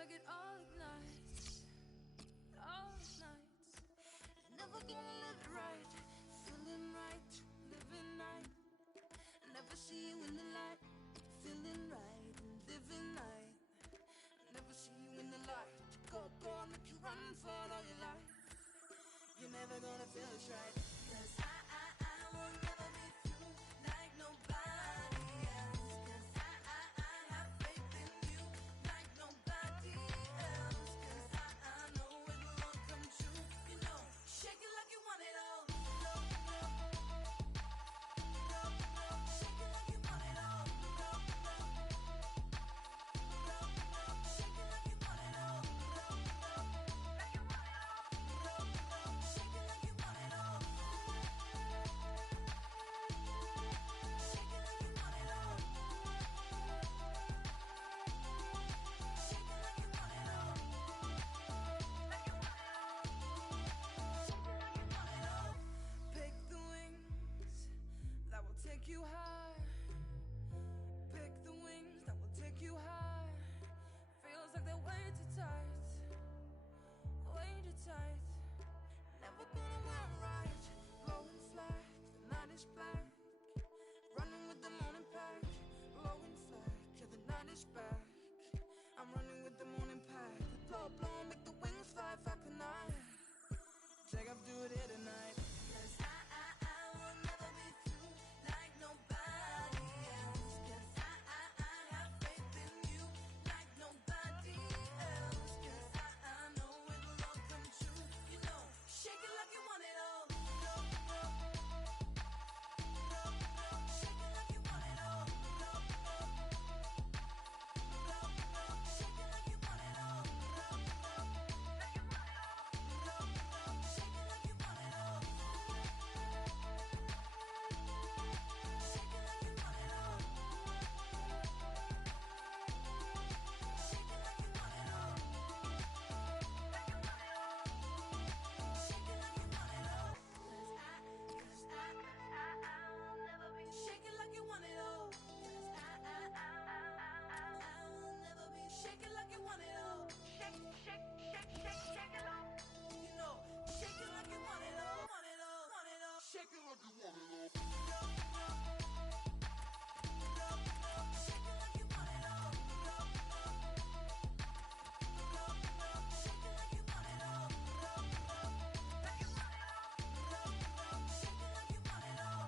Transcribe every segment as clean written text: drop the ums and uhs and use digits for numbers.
like it all ignites, all nights. Never gonna live it right, feeling right, living right. Never see you in the light, feeling right, living right. Never see you in the light, go, make you run for all your life. You're never gonna feel it's right, 'cause I will never be through like nobody else. 'Cause I have faith in you like nobody else. 'Cause I know it will all come true. You know, shake it like you want it all. No, no, no, no. Shake it like you want it all. No, no, no, no. Shake it like you want it all. No, no, like you want it all. No, no. Shake it like you want it all. Shake it like you want it all. Shake it like you want it all. Like you want it all. Shake it like you want it all. Pick the wings that will take you high. Pick the wings that will take you high. Feels like they're way too tight, way too tight. Never gonna wear 'em right. Blowing flag, the night is black. Running with the morning pack. Blowing flag, yeah, the night is back. I'm running with the morning pack. Blow, blow, make the wings fly, Falcon night. Take off, do it here tonight. 'Cause I will never be through like nobody else. 'Cause I have faith in you like nobody else. 'Cause I know it will all come true. You know, shake it like you want it all. No, no, no, no. Shake it like you want it all. No, no, no, no. Shake it like you want it all. No, no, like you want it all. No, no. Shake it like you want it all. Shake it like you want it all. Shake it like you want it all. Like you want it all. Shake it like you want it all. 'Cause I will never be. Shake it like you want it all. 'Cause I will never be. Shake it like you want it all. Shake, shake, shake, shake, shake it all. You know, shake it like you want it all. Want it all, want it all. Shake it like you want it all. No, no, no, no. Shake it like you want it all. No, no, no, no. Shake it like you want it all. No, no, like you want it all. No, no. Shake it like you want it all.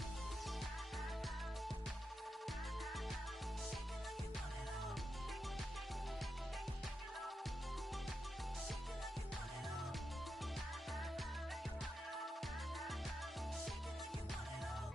Shake it like you want it all. Shake, shake, shake, shake, shake it all. Shake it like you want it all. Like you want it all. Shake it like you want it all.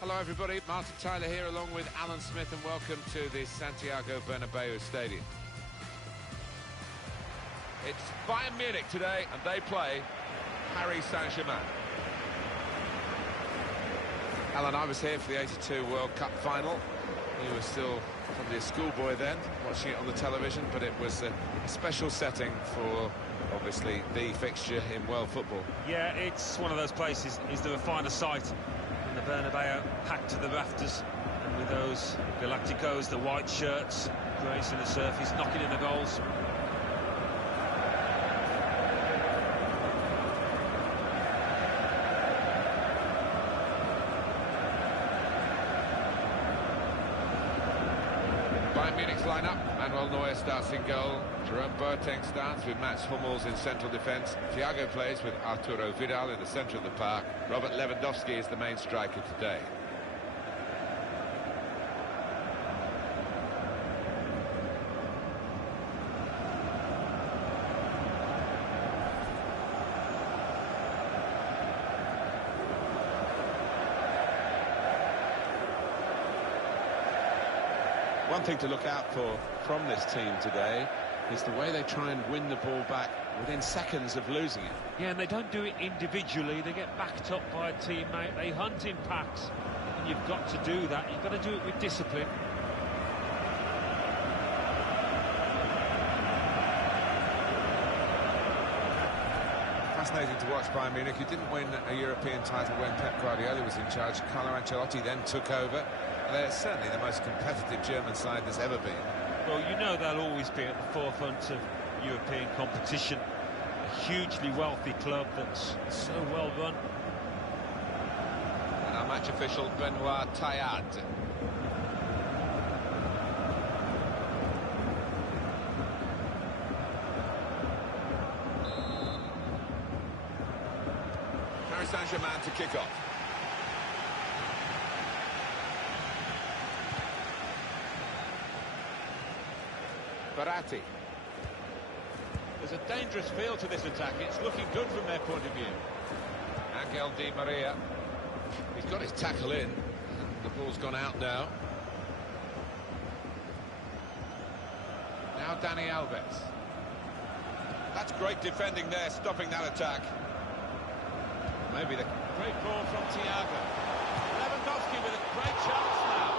Hello everybody, Martin Tyler here along with Alan Smith, and welcome to the Santiago Bernabeu Stadium. It's Bayern Munich today and they play Paris Saint-Germain. Alan, I was here for the '82 World Cup final. You were still probably a schoolboy then, watching it on the television, but it was a special setting for, obviously, the fixture in world football. Yeah, it's one of those places. Is there a finer sight? The Bernabeu packed to the rafters, and with those Galacticos, the white shirts, gracing the surface, knocking in the goals. Bayern Munich's line-up: Manuel Neuer starts in goal, Jerome Boateng starts with Mats Hummels in central defence, Thiago plays with Arturo Vidal in the centre of the park, Robert Lewandowski is the main striker today. One thing to look out for from this team today is the way they try and win the ball back within seconds of losing it. Yeah, and they don't do it individually. They get backed up by a teammate. They hunt in packs. And you've got to do that. You've got to do it with discipline. Fascinating to watch Bayern Munich, who didn't win a European title when Pep Guardiola was in charge. Carlo Ancelotti then took over. They're certainly the most competitive German side there's ever been. Well, you know they'll always be at the forefront of European competition. A hugely wealthy club that's so well run. And our match official, Benoit Taillade. Paris Saint-Germain to kick off. Verratti. There's a dangerous feel to this attack. It's looking good from their point of view. Angel Di Maria. He's got his tackle in. The ball's gone out now. Now Dani Alves. That's great defending there, stopping that attack. Maybe the Great ball from Thiago. Lewandowski with a great chance now.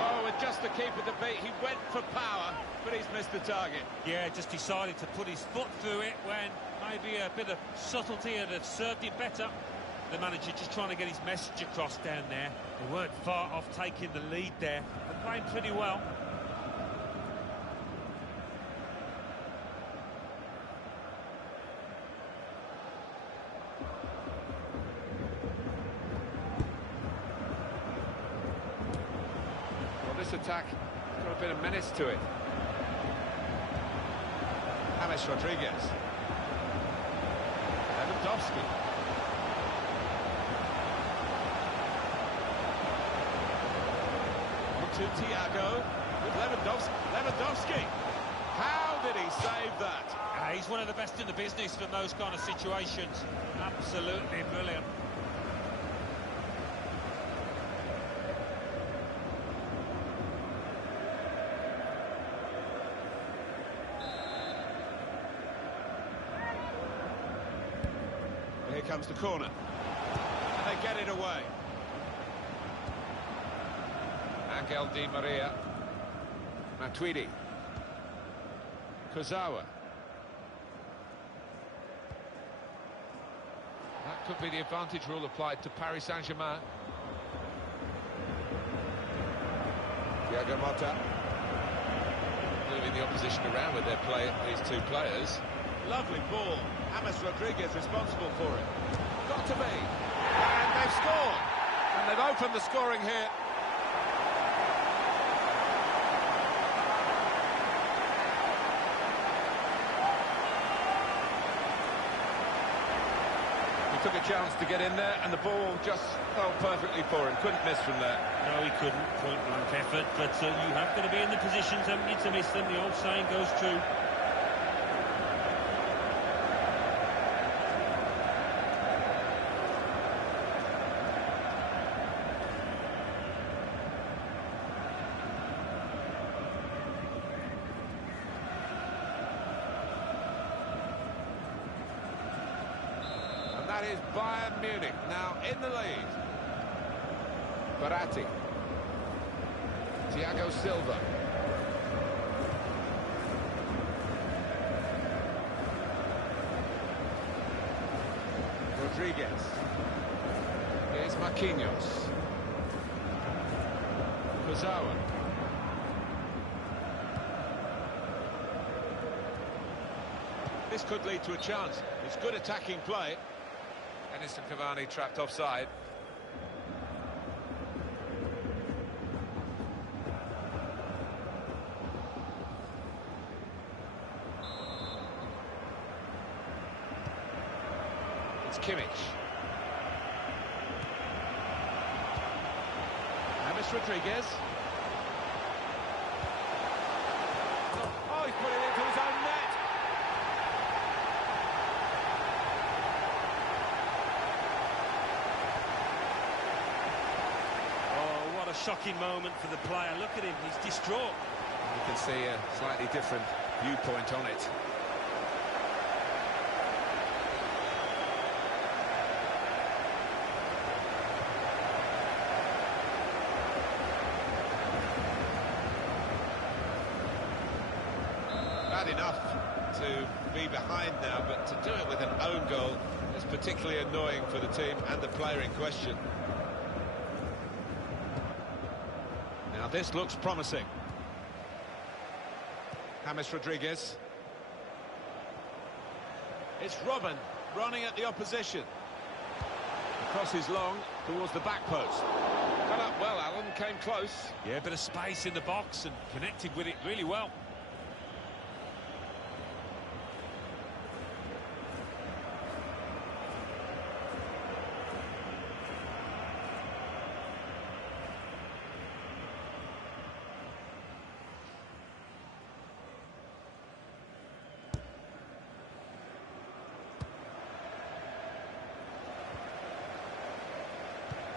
Oh, with just the keeper to beat, he went for power, but he's missed the target. Yeah, just decided to put his foot through it when maybe a bit of subtlety would have served him better. The manager just trying to get his message across down there. They weren't far off taking the lead there. They're playing pretty well. This attack got a bit of menace to it. James Rodriguez. Lewandowski. On to Thiago with Lewandowski. How did he save that? He's one of the best in the business for those kind of situations. Absolutely brilliant. Here comes the corner. And they get it away. Angel Di Maria. Matuidi. Kurzawa. That could be the advantage rule applied to Paris Saint-Germain. Thiago Motta. Moving the opposition around with their play, these two players. Lovely ball. James Rodriguez responsible for it. Got to be. And they've scored. And they've opened the scoring here. He took a chance to get in there, and the ball just fell perfectly for him. Couldn't miss from there. No, he couldn't. Point blank effort. But you have got to be in the positions, haven't you, to miss them. The old saying goes true. That is Bayern Munich now in the lead. Verratti. Thiago Silva. Rodriguez. Here's Marquinhos. Kurzawa. This could lead to a chance. It's good attacking play. Edinson Cavani trapped offside. It's Kimmich. James Rodriguez. Oh, he's put it into his own net. shocking moment for the player. Look at him, he's distraught. You can see a slightly different viewpoint on it. Bad enough to be behind now, but to do it with an own goal is particularly annoying for the team and the player in question. Now this looks promising. James Rodriguez. It's Robin running at the opposition. The cross is long towards the back post. Cut up well, Alan, came close. Yeah, a bit of space in the box and connected with it really well.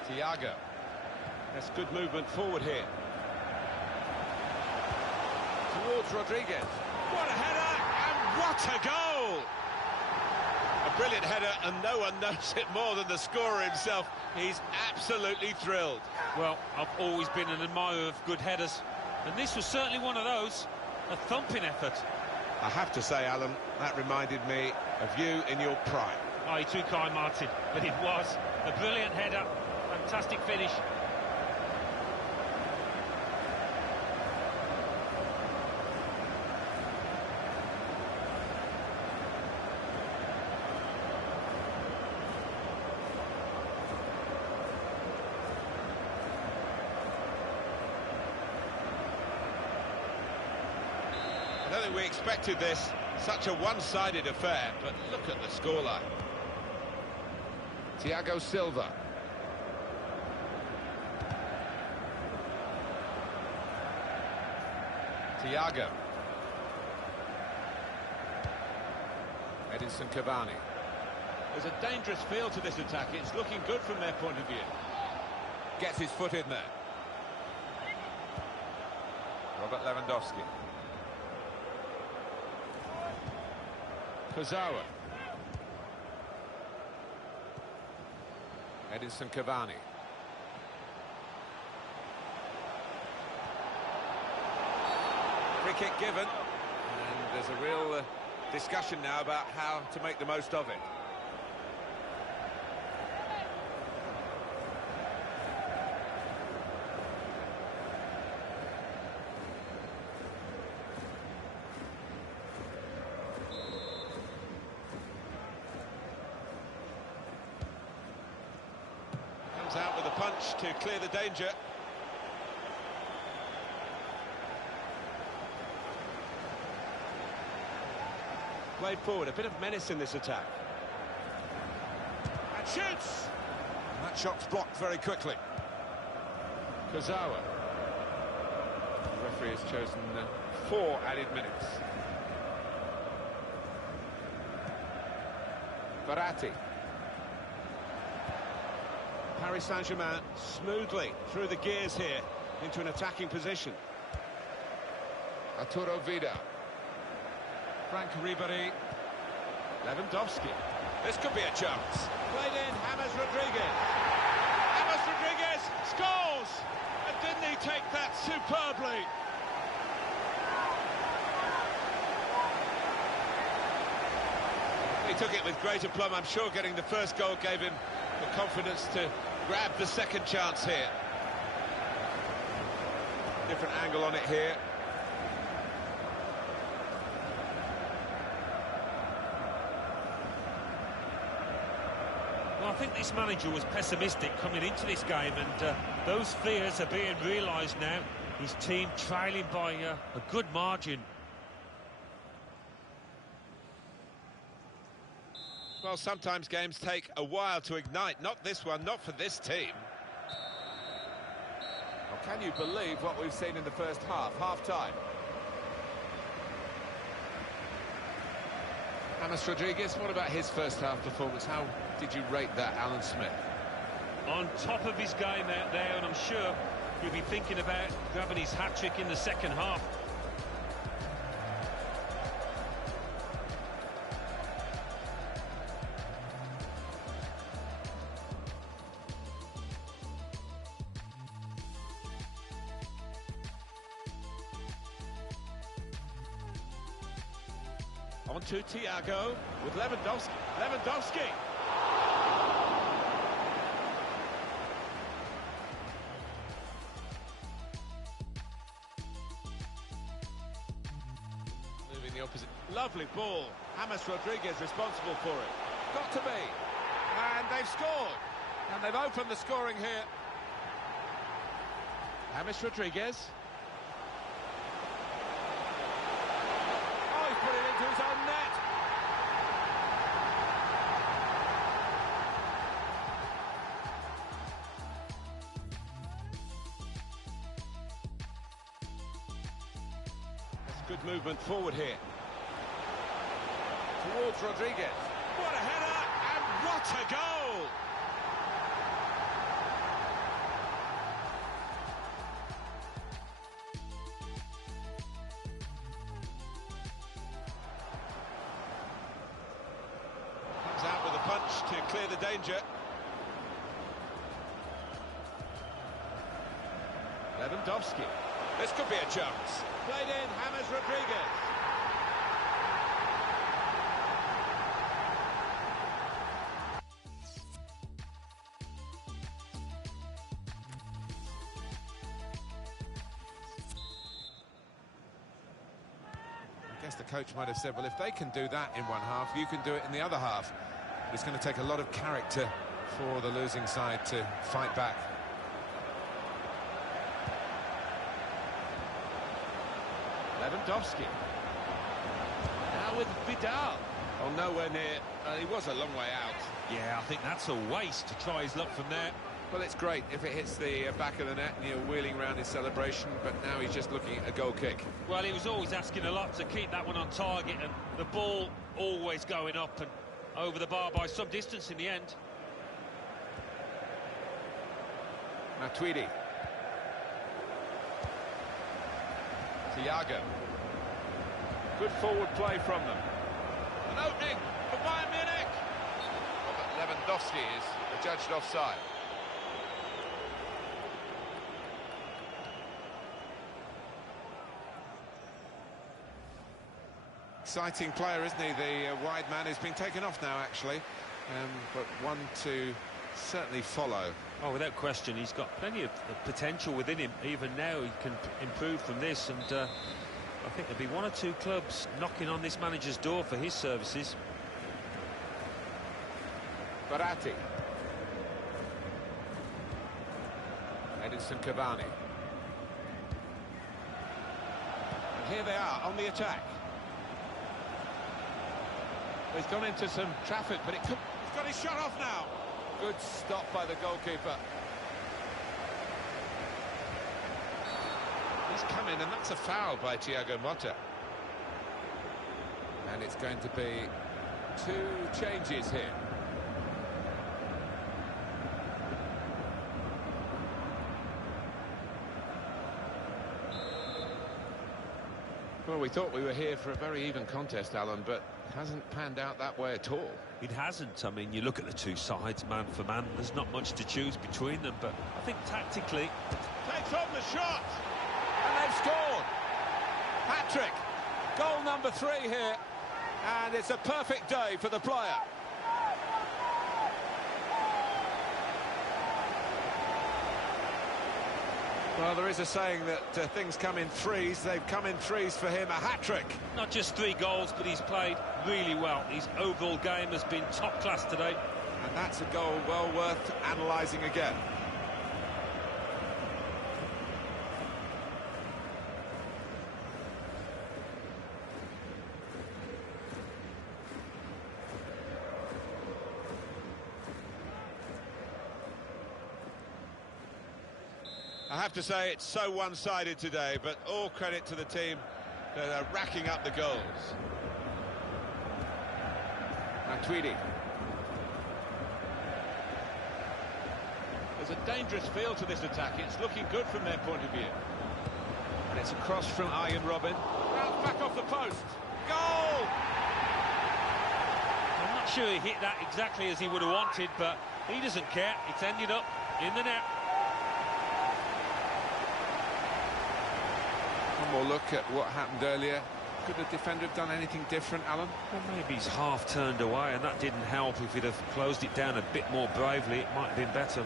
Thiago. That's good movement forward here. Towards Rodriguez. What a header, and what a goal! A brilliant header, and no one knows it more than the scorer himself. He's absolutely thrilled. Well, I've always been an admirer of good headers, and this was certainly one of those. A thumping effort. I have to say, Alan, that reminded me of you in your prime. Oh, you're too kind, Martin, but it was a brilliant header. Fantastic finish. I don't think we expected this, such a one-sided affair, but look at the scoreline. Thiago Silva. Thiago. Edinson Cavani. There's a dangerous feel to this attack. It's looking good from their point of view. Gets his foot in there. Robert Lewandowski. Kozawa. Edinson Cavani. Free kick given, and there's a real discussion now about how to make the most of it. Comes out with a punch to clear the danger. Played forward, a bit of menace in this attack. And shoots! And that shot's blocked very quickly. Kozawa. The referee has chosen 4 added minutes. Verratti. Paris Saint-Germain smoothly through the gears here into an attacking position. Arturo Vidal. Frank Ribéry. Lewandowski. This could be a chance. Played in, James Rodriguez. James Rodriguez scores! And didn't he take that superbly? He took it with great aplomb. I'm sure getting the first goal gave him the confidence to grab the second chance here. Different angle on it here. Well, I think this manager was pessimistic coming into this game, and those fears are being realised now. His team trailing by a good margin. Well, sometimes games take a while to ignite. Not this one, not for this team. Well, can you believe what we've seen in the first half, half-time? James Rodriguez, what about his first half performance? How did you rate that, Alan Smith? On top of his game out there, and I'm sure He'll be thinking about grabbing his hat-trick in the second half. On to Thiago with Lewandowski. Lewandowski! Moving the opposite. Lovely ball. James Rodriguez responsible for it. Got to be. And they've scored. And they've opened the scoring here. James Rodriguez. Oh, he's put it into his own net. Good movement forward here. Towards Rodriguez. What a header, and what a goal! Comes out with a punch to clear the danger. Lewandowski. This could be a chance. Played in, James Rodriguez. I guess the coach might have said, well, if they can do that in one half, you can do it in the other half. It's going to take a lot of character for the losing side to fight back. Lewandowski. Now with Vidal. Oh, nowhere near. He was a long way out. Yeah, I think that's a waste to try his luck from there. Well, it's great if it hits the back of the net and you're wheeling around his celebration, but now he's just looking at a goal kick. Well, he was always asking a lot to keep that one on target, and the ball always going up and over the bar by some distance in the end. Matuidi. Thiago. Good forward play from them. An opening for Bayern Munich. Well, but Lewandowski is adjudged offside. Exciting player, isn't he? The wide man who's been taken off now, actually. But one to certainly follow. Oh, without question, he's got plenty of potential within him. Even now, he can improve from this, and I think there'll be one or two clubs knocking on this manager's door for his services. Verratti. Edinson Cavani. And here they are on the attack. He's gone into some traffic, but he's got his shot off now. Good stop by the goalkeeper. He's come in, and that's a foul by Thiago Motta. And it's going to be two changes here. Well, we thought we were here for a very even contest, Alan, but it hasn't panned out that way at all. It hasn't. I mean, you look at the two sides, man for man, there's not much to choose between them, but I think tactically... Takes on the shot! And they've scored! Hat-trick! Goal number 3 here, and it's a perfect day for the player. Well, there is a saying that things come in threes. They've come in threes for him, a hat-trick. Not just 3 goals, but he's played really well. His overall game has been top class today. And that's a goal well worth analysing again. I have to say it's so one-sided today, but all credit to the team that are racking up the goals. Matuidi. There's There's a dangerous feel to this attack. It's looking good from their point of view. And it's a cross from Arjen Robben. Bounced back off the post. Goal! I'm not sure he hit that exactly as he would have wanted, but he doesn't care. It's ended up in the net. One more look at what happened earlier. Could the defender have done anything different, Alan? Well, maybe he's half turned away, and that didn't help. If he'd have closed it down a bit more bravely, it might have been better.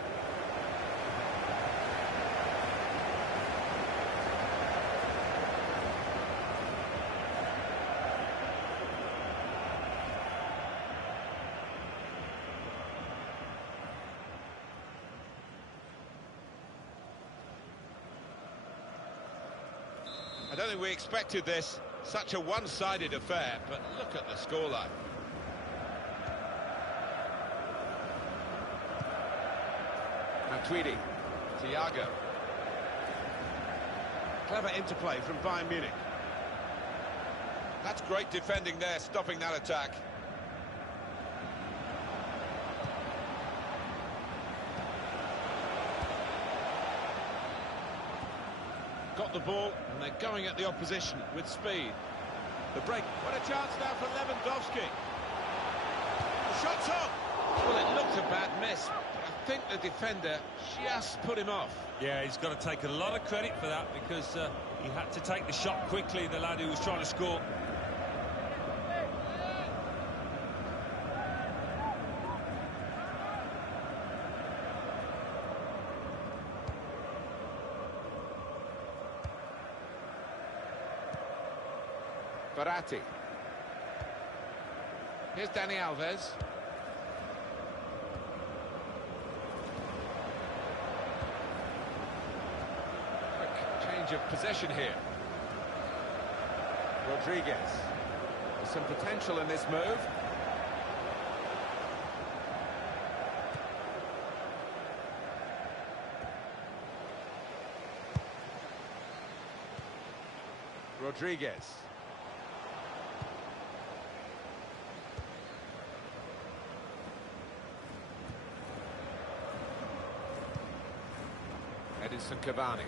I don't think we expected this. Such a one-sided affair, but look at the scoreline. Matuidi, Thiago. Clever interplay from Bayern Munich. That's great defending there, stopping that attack. Got the ball, and they're going at the opposition with speed. The break. What a chance now for Lewandowski. The shot's on. Well, it looked a bad miss, but I think the defender just put him off. Yeah, he's got to take a lot of credit for that, because he had to take the shot quickly, the lad who was trying to score. Verratti. Here's Dani Alves. Quick change of possession here. Rodriguez. There's some potential in this move. Rodriguez. Edinson Cavani.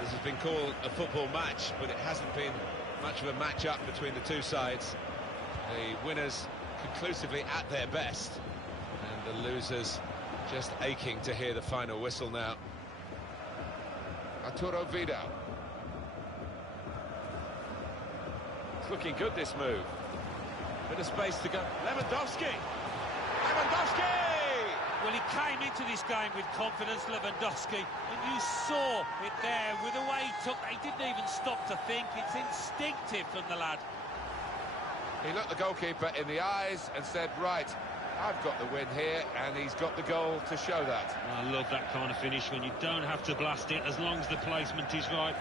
This has been called a football match, but it hasn't been much of a match-up between the two sides. The winners conclusively at their best, and the losers just aching to hear the final whistle now. Arturo Vidal. It's looking good, this move. Bit of space to go. Lewandowski! Lewandowski! Well, he came into this game with confidence, Lewandowski, and you saw it there with the way he took. He didn't even stop to think. It's instinctive from the lad. He looked the goalkeeper in the eyes and said, right, I've got the win here, and he's got the goal to show that. I love that kind of finish when you don't have to blast it as long as the placement is right.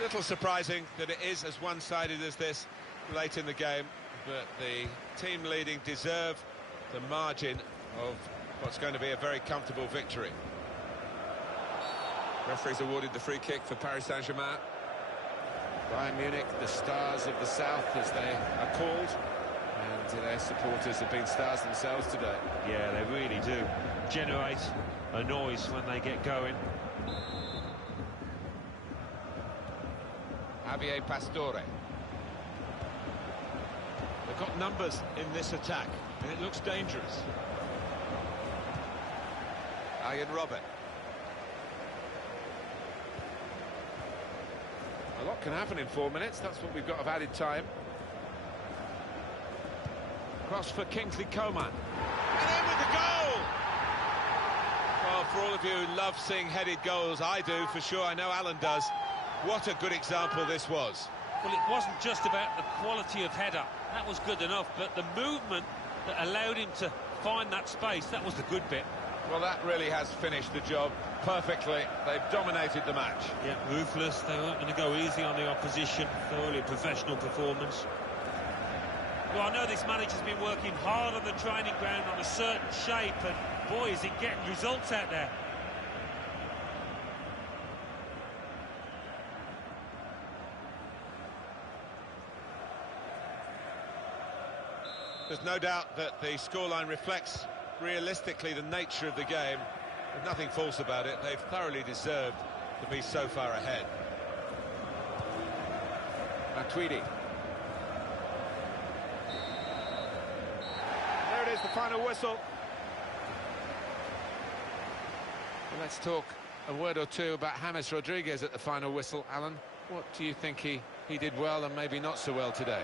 Little surprising that it is as one-sided as this late in the game, but the team leading deserve the margin of what's going to be a very comfortable victory. Referees awarded the free kick for Paris Saint-Germain. Bayern Munich, the stars of the south as they are called, and their supporters have been stars themselves today. Yeah, they really do generate a noise when they get going. Javier Pastore. They've got numbers in this attack, and it looks dangerous. Arjen Robben. A lot can happen in 4 minutes. That's what we've got of added time. Cross for Kingsley Coman. And in with the goal! Well, for all of you who love seeing headed goals, I do, for sure. I know Alan does. What a good example this was. Well, it wasn't just about the quality of header. That was good enough, but the movement that allowed him to find that space, that was the good bit. Well, that really has finished the job. perfectly. They've dominated the match. Yeah, ruthless. They weren't going to go easy on the opposition. Thoroughly professional performance. Well, I know this manager's been working hard on the training ground on a certain shape, and boy, is it getting results out there. There's no doubt that the scoreline reflects realistically the nature of the game. There's nothing false about it. They've thoroughly deserved to be so far ahead. Matuidi. There it is, the final whistle. Well, let's talk a word or two about James Rodriguez at the final whistle. Alan, what do you think he did well and maybe not so well today?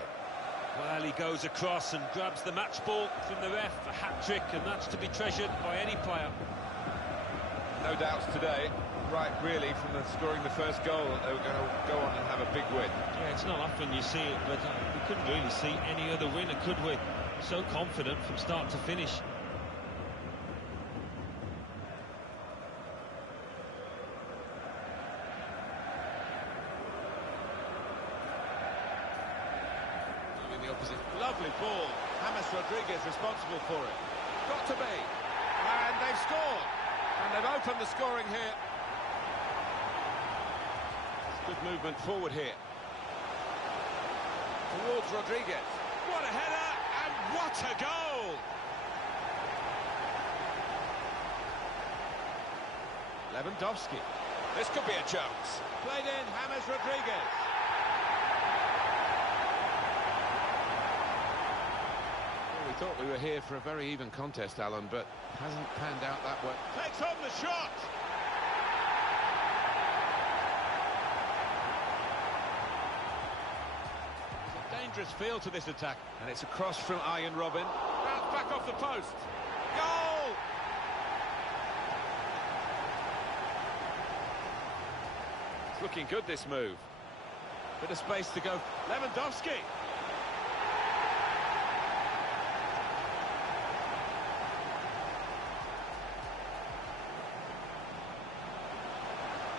Well, he goes across and grabs the match ball from the ref, a hat-trick, and that's to be treasured by any player. No doubts today, right, really, from scoring the first goal, that they were going to go on and have a big win. Yeah, it's not often you see it, but we couldn't really see any other winner, could we? So confident from start to finish. Lovely ball. James Rodriguez responsible for it. Got to be. And they've scored. And they've opened the scoring here. It's good movement forward here. Towards Rodriguez. What a header and what a goal! Lewandowski. This could be a chance. Played in, James Rodriguez. We thought we were here for a very even contest, Alan, but hasn't panned out that way. Takes on the shot! There's a dangerous feel to this attack. And it's a cross from Arjen Robben. Bounce back off the post. Goal! It's looking good, this move. Bit of space to go. Lewandowski!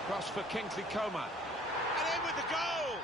Cross for Kingsley Coman. And in with the goal!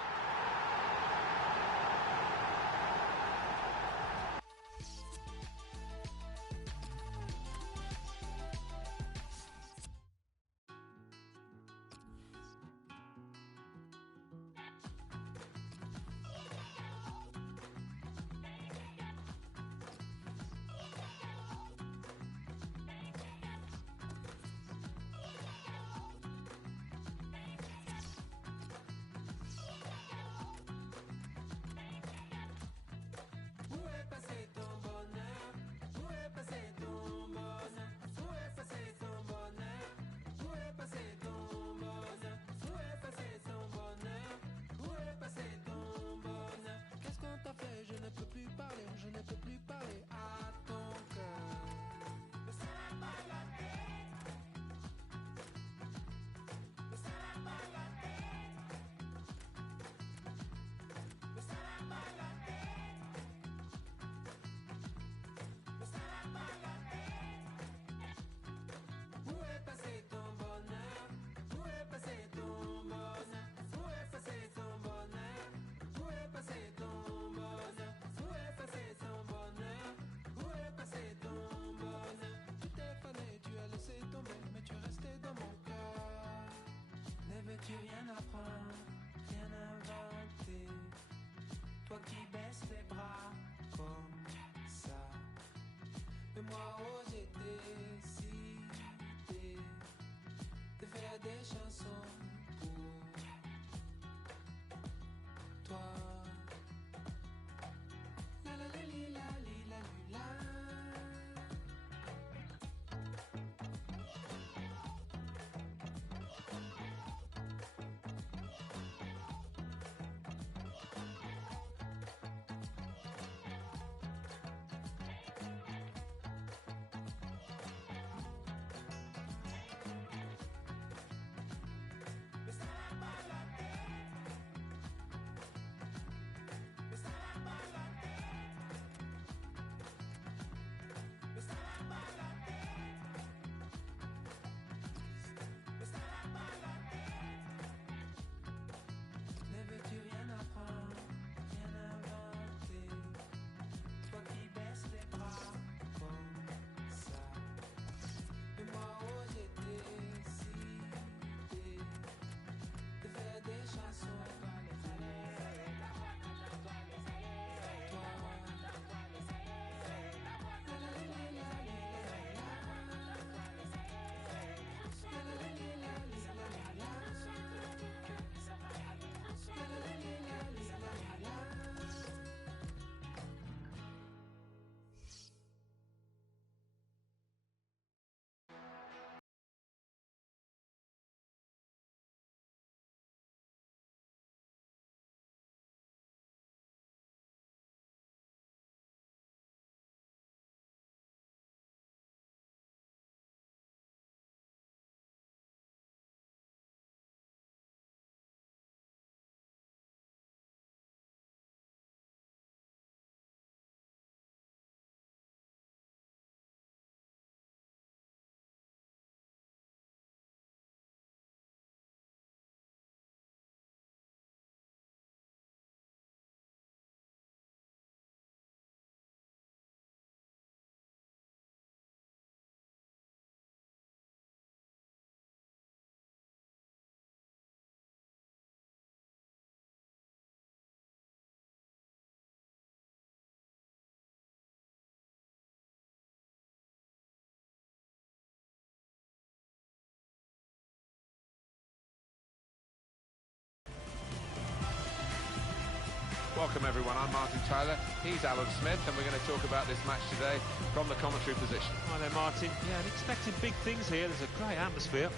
Welcome everyone, I'm Martin Tyler, he's Alan Smith, and we're going to talk about this match today from the commentary position. Hi there, Martin. Yeah, and expecting big things here. There's a great atmosphere.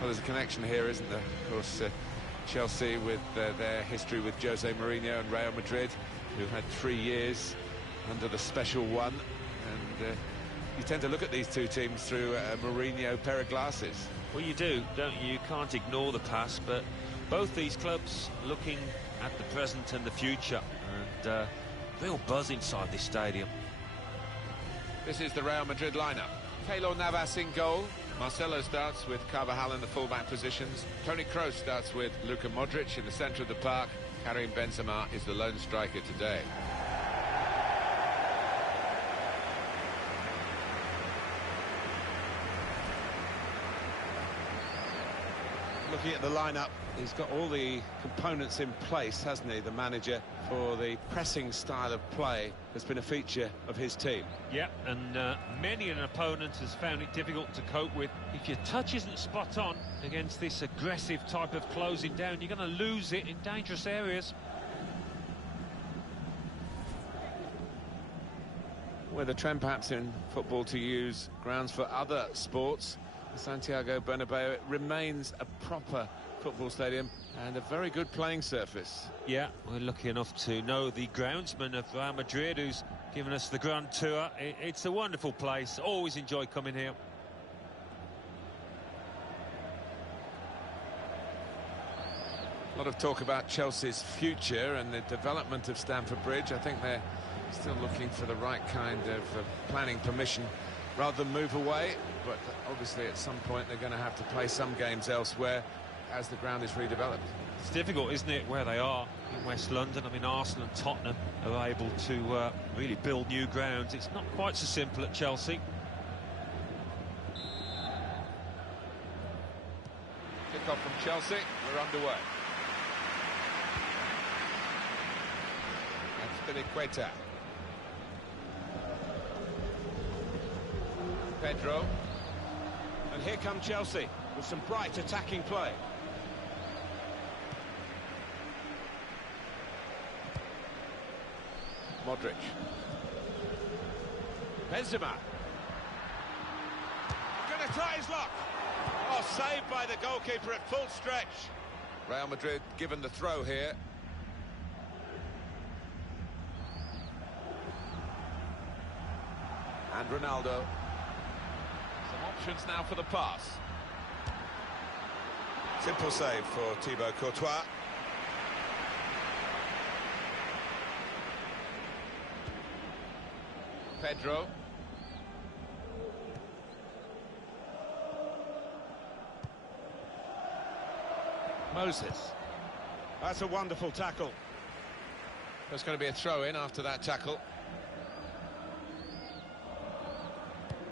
Well, there's a connection here, isn't there? Of course, Chelsea with their history with Jose Mourinho and Real Madrid, who've had 3 years under the special one, and you tend to look at these two teams through a Mourinho pair of glasses. Well, you do, don't you? You can't ignore the past, but both these clubs looking at the present and the future, and real buzz inside this stadium. This is the Real Madrid lineup. Keylor Navas in goal. Marcelo starts with Carvajal in the fullback positions. Toni Kroos starts with Luka Modric in the centre of the park. Karim Benzema is the lone striker today. Looking at the lineup, he's got all the components in place, hasn't he, the manager, for the pressing style of play that's been a feature of his team. Yeah, and many an opponent has found it difficult to cope with. If your touch isn't spot on against this aggressive type of closing down, you're going to lose it in dangerous areas. With a trend perhaps in football to use grounds for other sports, Santiago Bernabeu remains a proper football stadium and a very good playing surface. Yeah, we're lucky enough to know the groundsman of Real Madrid, who's given us the grand tour. It's a wonderful place. Always enjoy coming here. A lot of talk about Chelsea's future and the development of Stamford Bridge. I think they're still looking for the right kind of planning permission rather than move away, but obviously at some point they're going to have to play some games elsewhere as the ground is redeveloped. It's difficult, isn't it, where they are in West London? I mean, Arsenal and Tottenham are able to really build new grounds. It's not quite so simple at Chelsea. Kick-off from Chelsea, we're underway. Azpilicueta. Pedro. And here come Chelsea with some bright attacking play. Modric. Benzema. Going to try his luck. Oh, saved by the goalkeeper at full stretch. Real Madrid given the throw here. And Ronaldo. Some options now for the pass. Simple save for Thibaut Courtois. Pedro. Moses. That's a wonderful tackle. There's going to be a throw-in after that tackle.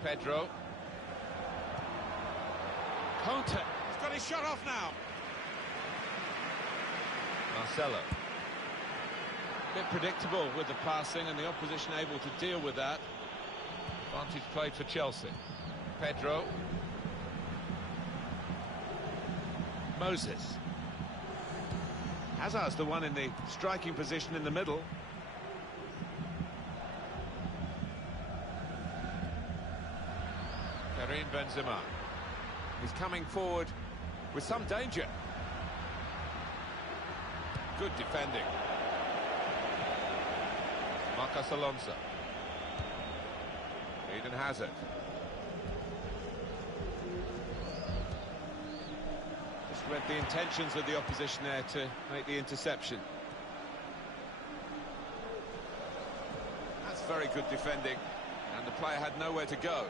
Pedro. Conte. He's got his shot off now. Marcelo. A bit predictable with the passing and the opposition able to deal with that. Advantage played for Chelsea. Pedro. Moses. Hazard's the one in the striking position in the middle. Karim Benzema. He's coming forward with some danger. Good defending. Marcos Alonso. Eden Hazard. Just read the intentions of the opposition there to make the interception. That's very good defending, and the player had nowhere to go.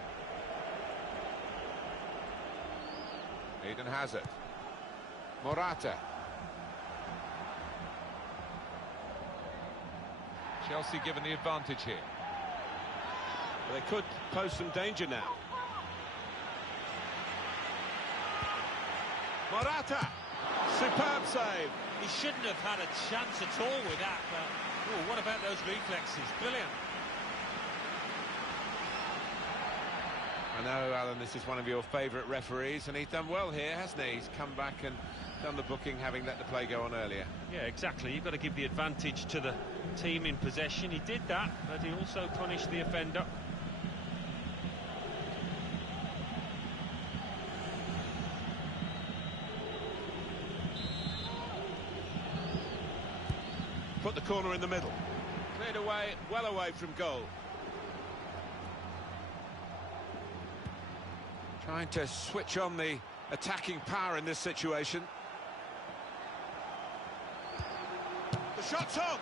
Eden Hazard. Morata. Chelsea given the advantage here. Well, they could pose some danger now. Morata. Superb save. He shouldn't have had a chance at all with that, but oh, what about those reflexes? Brilliant. I know, Alan, this is one of your favourite referees, and he's done well here, hasn't he? He's come back and done the booking, having let the play go on earlier. Yeah, exactly. You've got to give the advantage to the team in possession. He did that, but he also punished the offender. Put the corner in the middle. Cleared away, well away from goal. Trying to switch on the attacking power in this situation. The shot's on!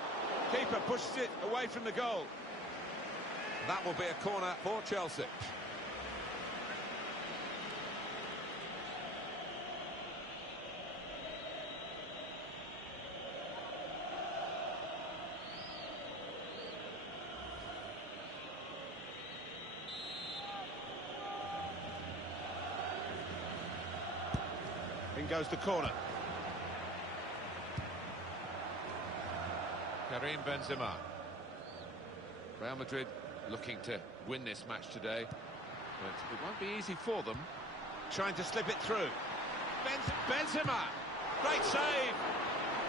Keeper pushes it away from the goal. That will be a corner for Chelsea. In goes the corner. Karim Benzema. Real Madrid looking to win this match today, but it won't be easy for them. Trying to slip it through. Benzema! Great save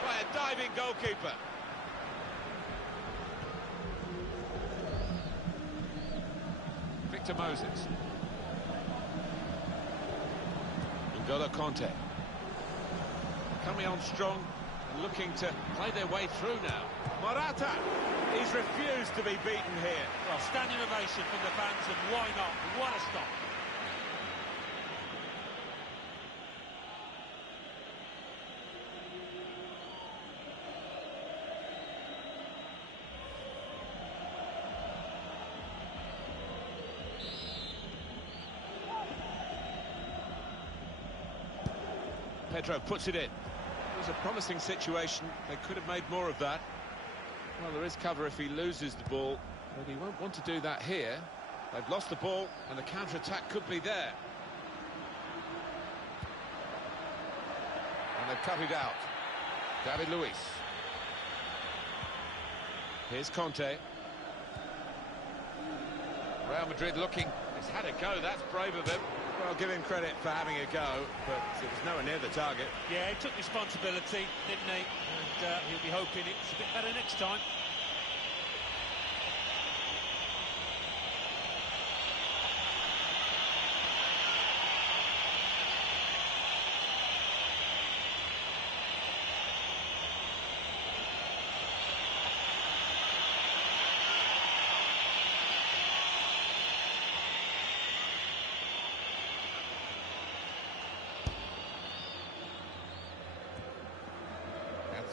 by a diving goalkeeper. Victor Moses. N'Golo Conte. Coming on strong, looking to play their way through now. Morata! He's refused to be beaten here. Well, standing ovation from the fans, and why not? What a stop. Pedro puts it in. It was a promising situation. They could have made more of that. Well, there is cover if he loses the ball, but he won't want to do that here. They've lost the ball, and the counter-attack could be there. And they've cut it out. David Luiz. Here's Conte. Real Madrid looking. He's had a go, that's brave of him. Well, give him credit for having a go, but it was nowhere near the target. Yeah, he took responsibility, didn't he? And he'll be hoping it's a bit better next time.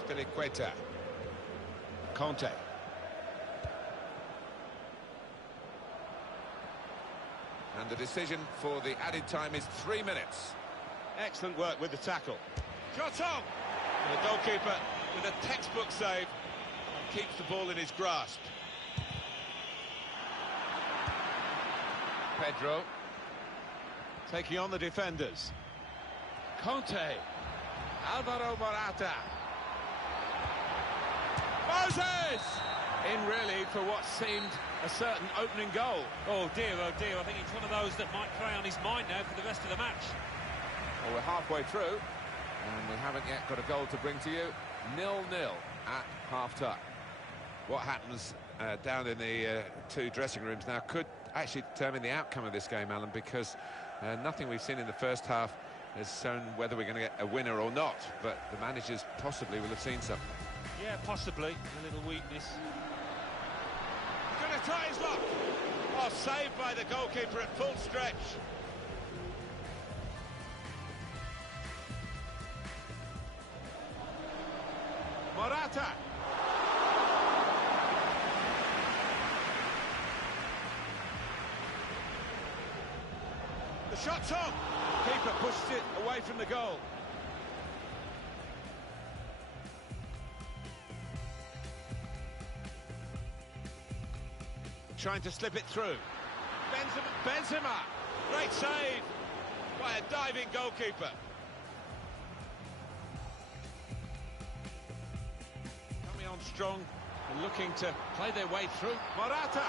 Spilicueta. Conte. And the decision for the added time is 3 minutes. Excellent work with the tackle. Shot on! And the goalkeeper with a textbook save keeps the ball in his grasp. Pedro. Taking on the defenders. Conte. Alvaro Morata. Moses! In really for what seemed a certain opening goal. Oh dear, I think it's one of those that might play on his mind now for the rest of the match. Well, we're halfway through, and we haven't yet got a goal to bring to you. 0-0 at half-time. What happens down in the two dressing rooms now could actually determine the outcome of this game, Alan, because nothing we've seen in the first half has shown whether we're going to get a winner or not, but the managers possibly will have seen something. Yeah, possibly. A little weakness. Going to try his luck. Oh, saved by the goalkeeper at full stretch. Morata. The shot's on. Keeper pushes it away from the goal. Trying to slip it through. Benzema. Great save by a diving goalkeeper. Coming on strong and looking to play their way through. Morata.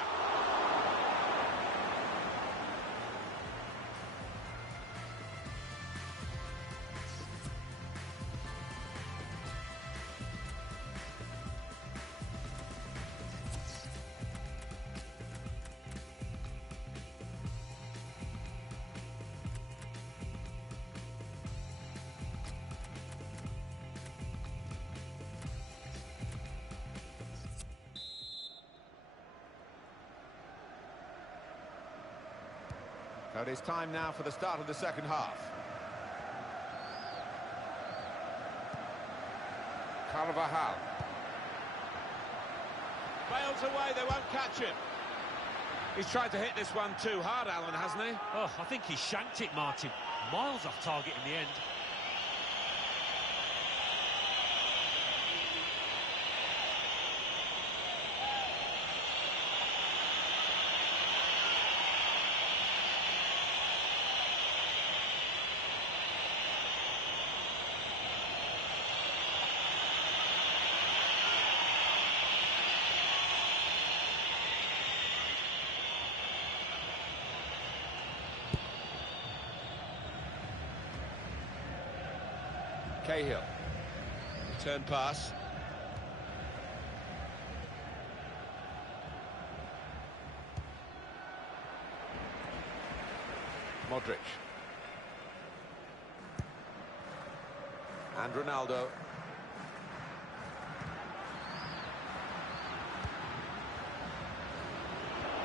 So it is time now for the start of the second half. Carvajal. Bale's away, they won't catch him. He's tried to hit this one too hard, Alan, hasn't he? Oh, I think he shanked it, Martin. Miles off target in the end. Cahill. Return pass. Modric. And Ronaldo.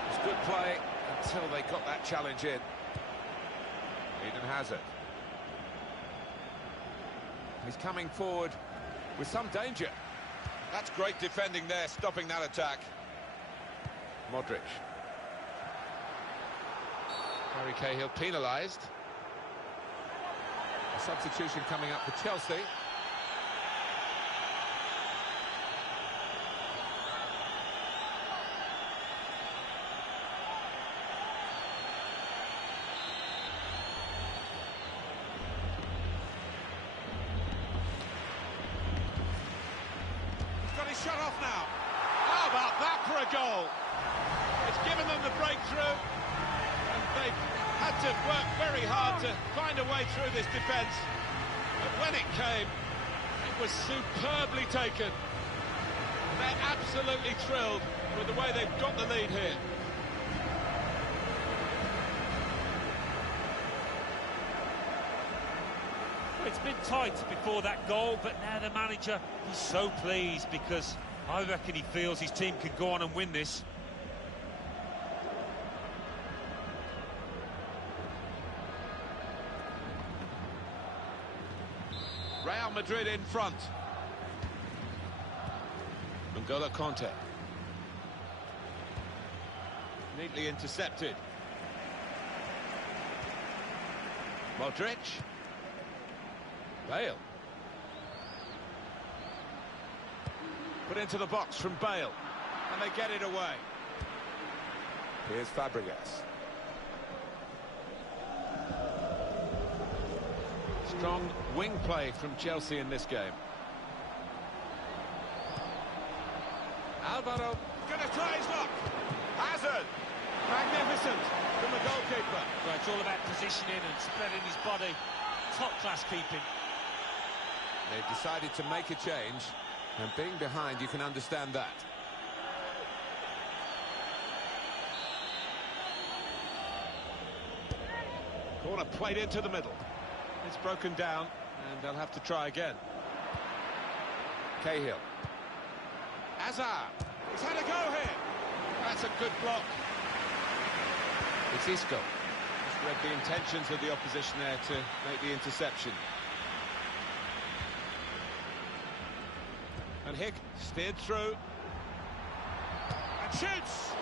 It's good play until they got that challenge in. Eden Hazard. He's coming forward with some danger. That's great defending there, stopping that attack. Modric. Harry Cahill penalised. A substitution coming up for Chelsea. Shut off now. How about that for a goal? It's given them the breakthrough, and they've had to work very hard to find a way through this defence. But when it came, it was superbly taken. They're absolutely thrilled with the way they've got the lead here. It's been tight before that goal, but now the manager is so pleased because I reckon he feels his team can go on and win this. Real Madrid in front. N'Golo Conte. Neatly intercepted. Modric. Bale. Put into the box from Bale. And they get it away. Here's Fabregas. Strong wing play from Chelsea in this game. Alvaro gonna try his luck. Hazard. Magnificent from the goalkeeper. Well, it's all about positioning and spreading his body. Top-class keeping. They've decided to make a change, and being behind, you can understand that. Corner played into the middle. It's broken down, and they'll have to try again. Cahill. Hazard. He's had a go here. That's a good block. It's Isco. Just read the intentions of the opposition there to make the interception. And Hick steered through. And shoots!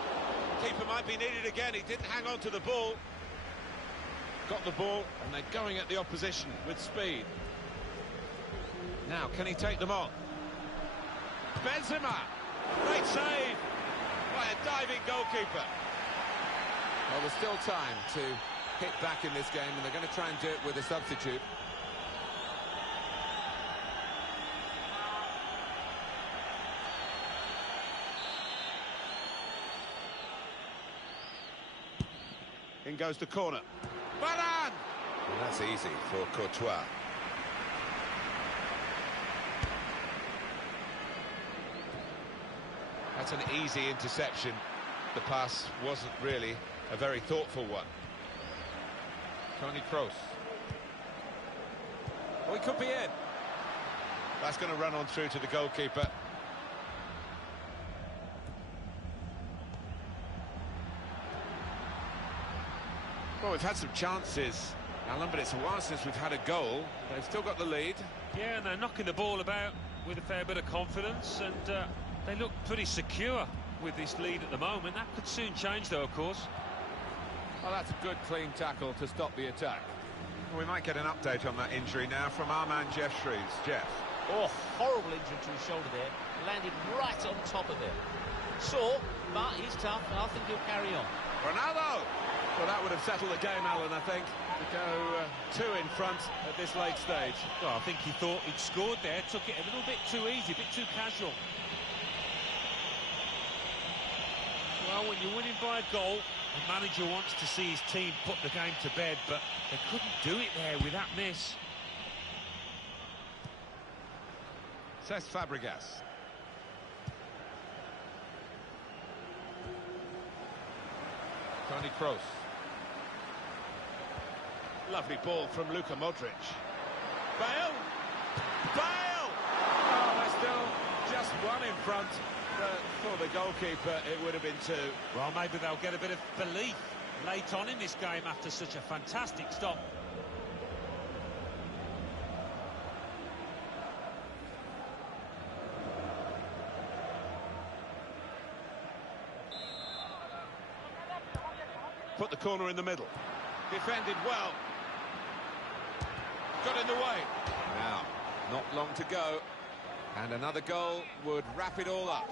Keeper might be needed again. He didn't hang on to the ball. Got the ball, and they're going at the opposition with speed. Now, can he take them on? Benzema! Great save by a diving goalkeeper. Well, there's still time to hit back in this game, and they're going to try and do it with a substitute. In goes the corner. Varane! And that's easy for Courtois. That's an easy interception. The pass wasn't really a very thoughtful one. Toni Kroos. Oh, he could be in. That's going to run on through to the goalkeeper. Well, we've had some chances, Alan, but it's a while since we've had a goal. They've still got the lead. Yeah, and they're knocking the ball about with a fair bit of confidence, and they look pretty secure with this lead at the moment. That could soon change, though, of course. Well, that's a good, clean tackle to stop the attack. We might get an update on that injury now from our man Jeff Shreves. Jeff. Oh, horrible injury to his shoulder there. Landed right on top of it. Sore, but he's tough, and I think he'll carry on. Ronaldo! Well, that would have settled the game, Alan, I think, to go two in front at this late stage. Well, I think he thought he'd scored there, took it a little bit too easy, a bit too casual. Well, when you're winning by a goal, the manager wants to see his team put the game to bed, but they couldn't do it there with that miss. Cesc Fabregas. Toni Kroos. Lovely ball from Luka Modric. Bale! Bale! Oh, there's still just one in front. But for the goalkeeper, it would have been two. Well, maybe they'll get a bit of belief late on in this game after such a fantastic stop. Put the corner in the middle. Defended well. Got in the way. Now, not long to go. And another goal would wrap it all up.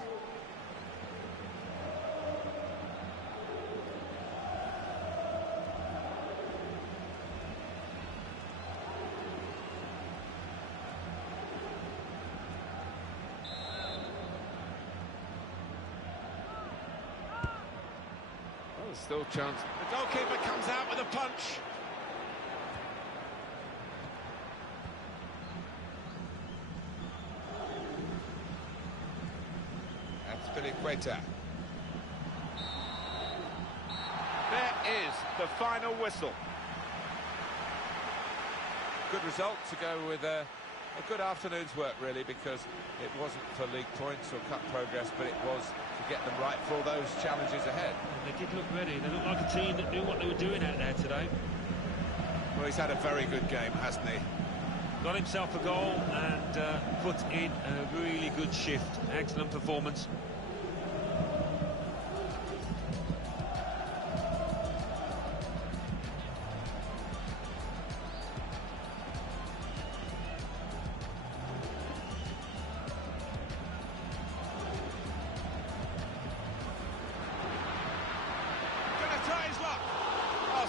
Oh, still a chance. The goalkeeper comes out with a punch. Equator. There is the final whistle. Good result to go with a good afternoon's work, really, because it wasn't for league points or cup progress, but it was to get them right for those challenges ahead. And they did look ready. They looked like a team that knew what they were doing out there today. Well, he's had a very good game, hasn't he? Got himself a goal and put in a really good shift. Excellent performance.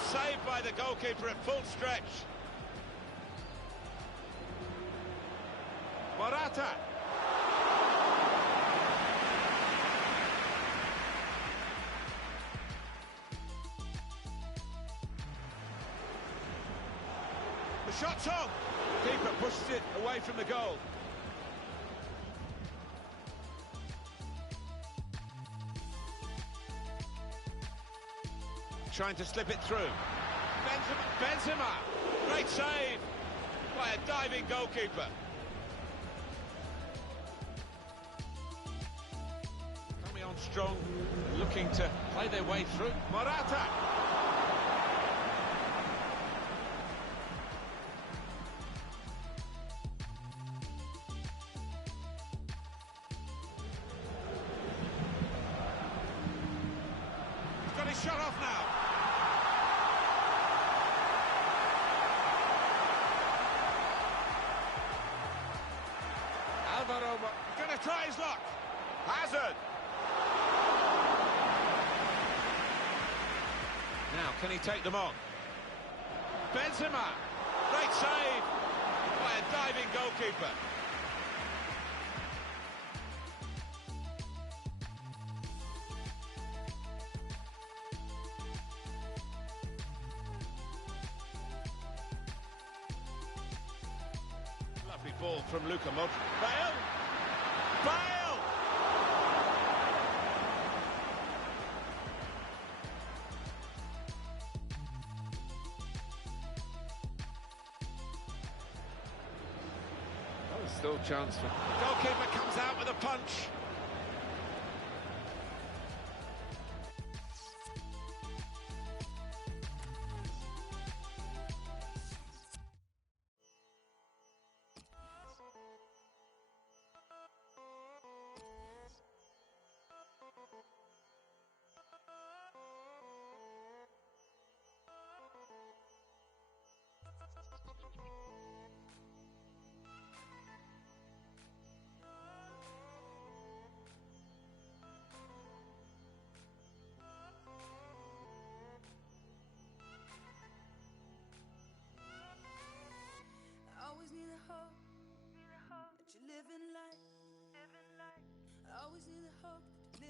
Saved by the goalkeeper at full stretch. Morata. The shot's on. Keeper pushes it away from the goal. Trying to slip it through. Benzema. Great save by a diving goalkeeper. Coming on strong, looking to play their way through. Morata. He's got his shot off now. Going to try his luck. Hazard. Now, can he take them on? Benzema. Great save by a diving goalkeeper. Lovely ball from Luka Modric. Bale! Bale! Oh, still a chance for... Goalkeeper comes out with a punch.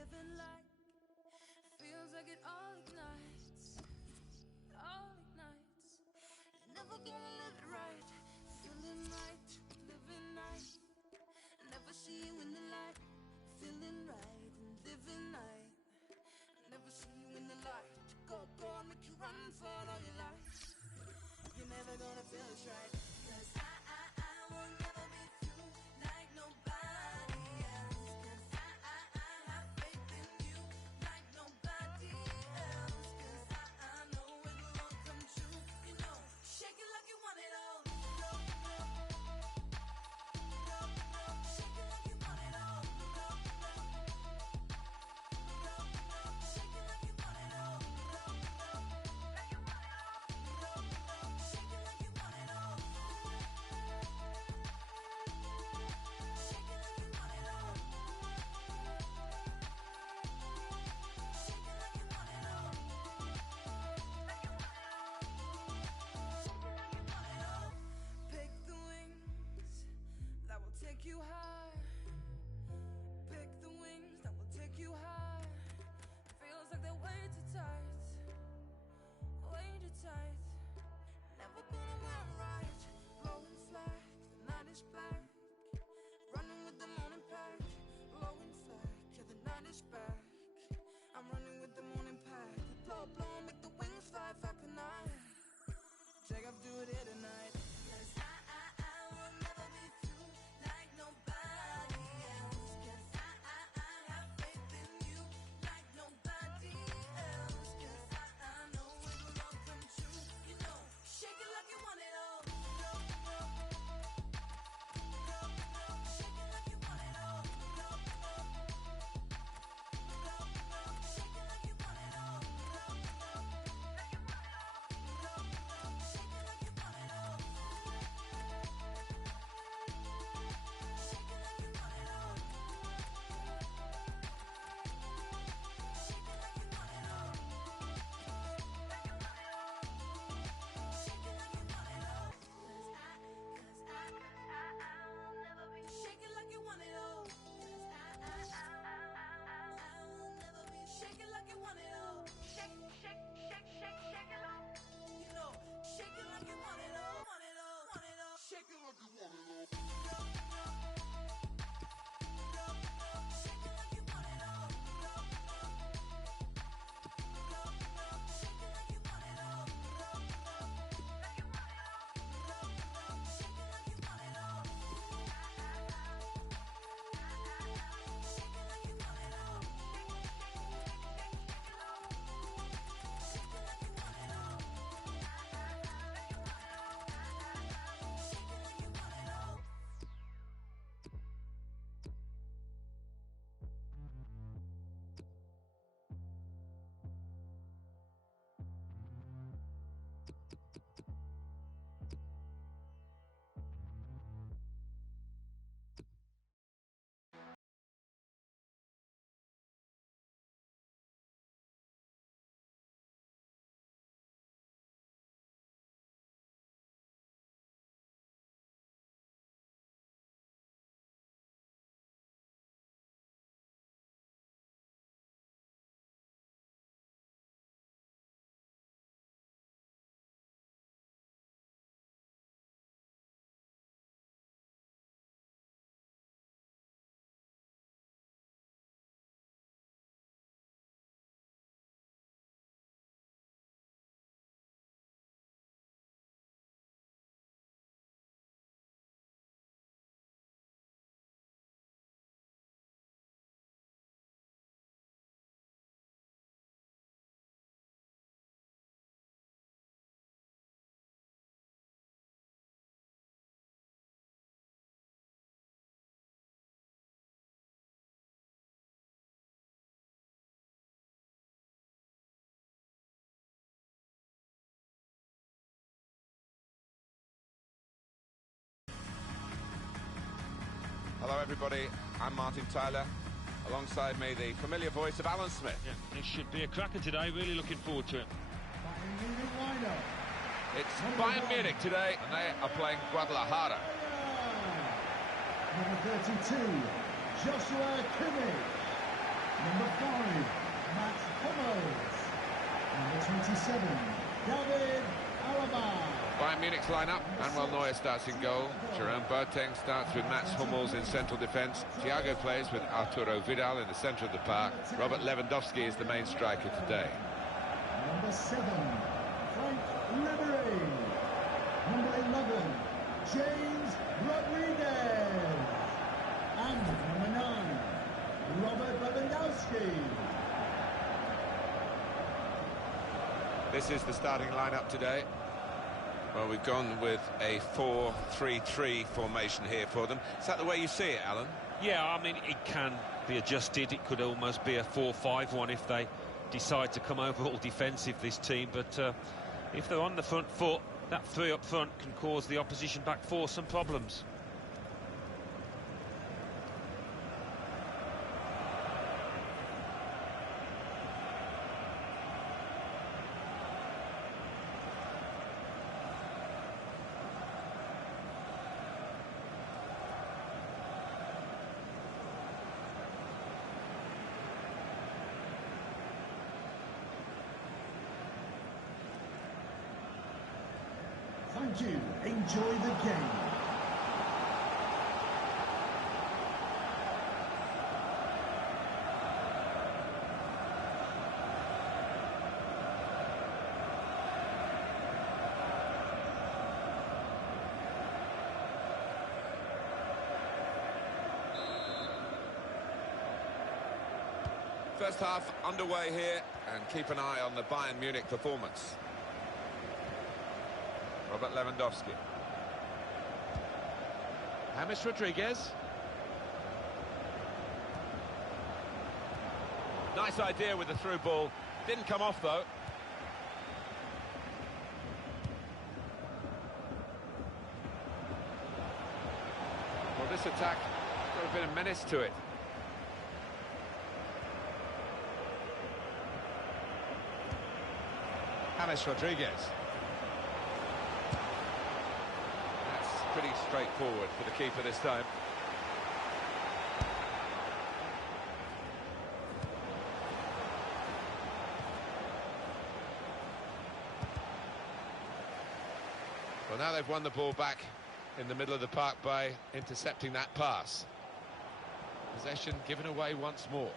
living like, feels like it all ignites, all ignites. Never gonna live it right, feeling right, living right. Never see you in the light, feeling right, and living right. Never see you in the light, go, make you run for all your life. You're never gonna feel this right, 'cause I will never be through like nobody else. 'Cause I have faith in you like nobody else. 'Cause I know it will all come true. You know, shake it like you want it all. No, no, no, no. Shake it like you want it all. No, no, no, no. Shake it like you want it all. No, no, like you want it all. No, no. Shake it like you want it all. Shake it like you want it all. Shake it like you want it all. Like you want it all. Shake it like you want it all. Pick the wings that will take you high. Pick the wings that will take you high. Feels like they're way too tight, way too tight. Never gonna run right, blowing flag, the night is black. Running with the morning pack, blowing flag, yeah, the night is back. I'm running with the morning pack. Blow, blow, make the wings fly, Falcon night. Take off, do it here tonight. 'Cause I will never be through like nobody else. 'Cause I have faith in you like nobody else. 'Cause I know it will all come true. You know, shake it like you want it all. No, no, no, no. Shake it like you want it all. No, no, no, no. Shake it like you want it all. No, no, like you want it all. No, no. Shake it like you want it all. Shake it like you want it all. Shake it like you want it all. Like you want it all. Shake it like you want it all. 'Cause I will never be. Shake it like you want it all. 'Cause I will never be. Shake it like you want it all. Shake, shake, shake, shake, shake it all. You know, shake it like you want it all. Want it all. Want it all. Shake it like you want it all. No, no, no, no. Shake it like you want it all. No, no, no, no. Shake it like you want it all. No, no, like you want it all. No, no. Shake it like you want it all. Shake it like you want it all. Shake, shake, shake, shake, shake it all. Shake it like you want it all. Like you want it all. Shake it like you want it all. Hello everybody, I'm Martin Tyler. Alongside me, the familiar voice of Alan Smith. Yeah, this should be a cracker today. Really looking forward to it. It's Bayern Munich today, and they are playing Guadalajara. Number 32, Joshua Kimmich. Number 5, Matt Hummels. Number 27, David Alaba. Bayern Munich's lineup. Manuel Neuer starts in goal. Jerome Boateng starts with Mats Hummels in central defence. Thiago plays with Arturo Vidal in the centre of the park. Robert Lewandowski is the main striker today. Number 7, Frank Ribery. Number 11, James Rodriguez. And number 9, Robert Lewandowski. This is the starting lineup today. Well, we've gone with a 4-3-3 formation here for them. Is that the way you see it, Alan? Yeah, I mean, it can be adjusted. It could almost be a 4-5-1 if they decide to come over all defensive, this team. But if they're on the front foot, that 3 up front can cause the opposition back 4 some problems. Thank you. Enjoy the game. First half underway here, and keep an eye on the Bayern Munich performance. Robert Lewandowski. James Rodriguez. Nice idea with the through ball. Didn't come off, though. Well, this attack got a bit of menace to it. James Rodriguez. Pretty straightforward for the keeper this time. Well, now they've won the ball back in the middle of the park by intercepting that pass. Possession given away once more.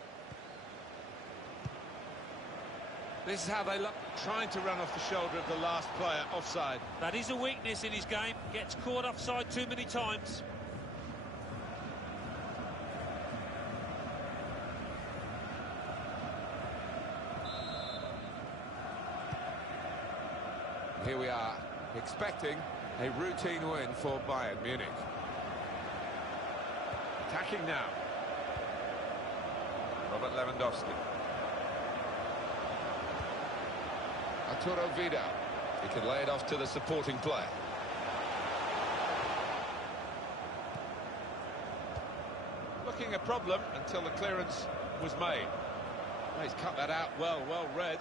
This is how they look, trying to run off the shoulder of the last player, offside. That is a weakness in his game. Gets caught offside too many times. Here we are, expecting a routine win for Bayern Munich. Attacking now. Robert Lewandowski. Arturo Vidal. He can lay it off to the supporting player. Looking a problem until the clearance was made. Oh, he's cut that out well read.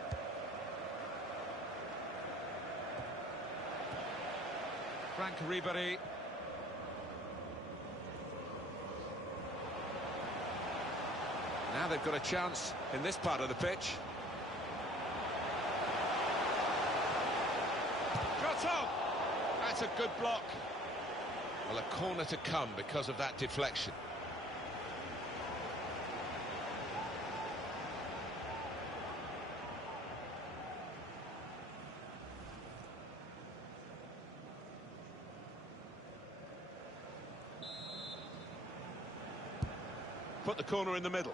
Frank Ribery. Now they've got a chance in this part of the pitch. Shot on! That's a good block. Well, a corner to come because of that deflection. Put the corner in the middle.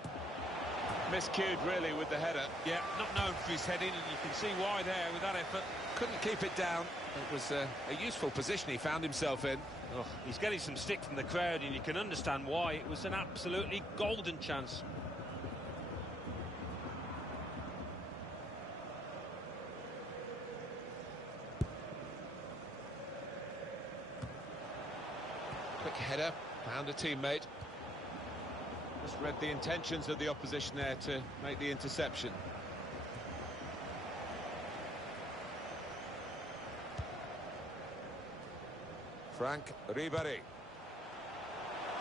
Miscued, really, with the header. Yeah, not known for his heading, and you can see why there with that effort. Couldn't keep it down. It was a useful position he found himself in. Oh, he's getting some stick from the crowd, and you can understand why. It was an absolutely golden chance. Quick header, found a teammate. Just read the intentions of the opposition there to make the interception. Frank Ribery.